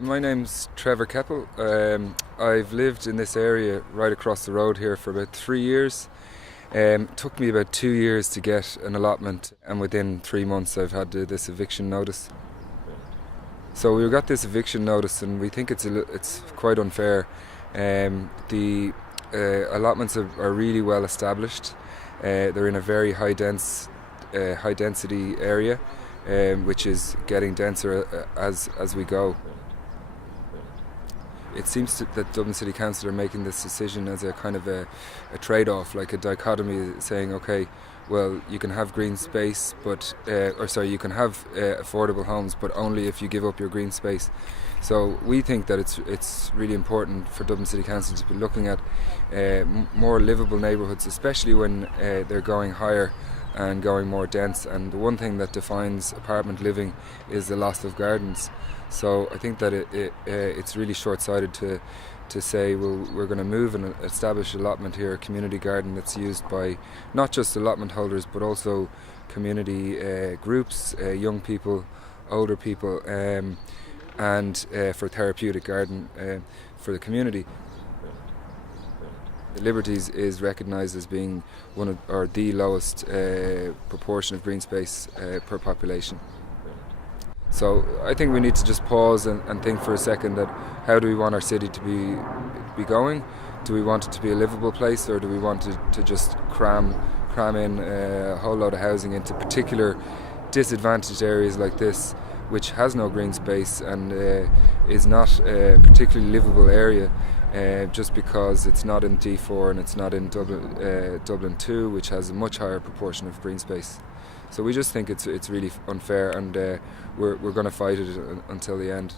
My name's Trevor Keppel. I've lived in this area right across the road here for about 3 years. Took me about 2 years to get an allotment, and within 3 months I've had this eviction notice. So we got this eviction notice, and we think it's quite unfair. The allotments are really well established. They're in a very high density area, which is getting denser as we go. It seems that Dublin City Council are making this decision as a kind of a trade-off, like a dichotomy, saying, okay, well, you can have green space, you can have affordable homes, but only if you give up your green space. So we think that it's really important for Dublin City Council to be looking at more livable neighbourhoods, especially when they're going higher and going more dense. And the one thing that defines apartment living is the loss of gardens. So I think that it's really short-sighted to say, well, we're going to move and establish allotment here, a community garden that's used by not just allotment holders but also community groups, young people, older people, and for therapeutic garden for the community. The Liberties is recognised as being the lowest proportion of green space per population. So I think we need to just pause and think for a second that how do we want our city to be going? Do we want it to be a livable place, or do we want to just cram in a whole load of housing into particular disadvantaged areas like this, which has no green space and is not a particularly livable area, just because it's not in D4 and it's not in Dublin 2, which has a much higher proportion of green space. So we just think it's really unfair, and we're going to fight it until the end.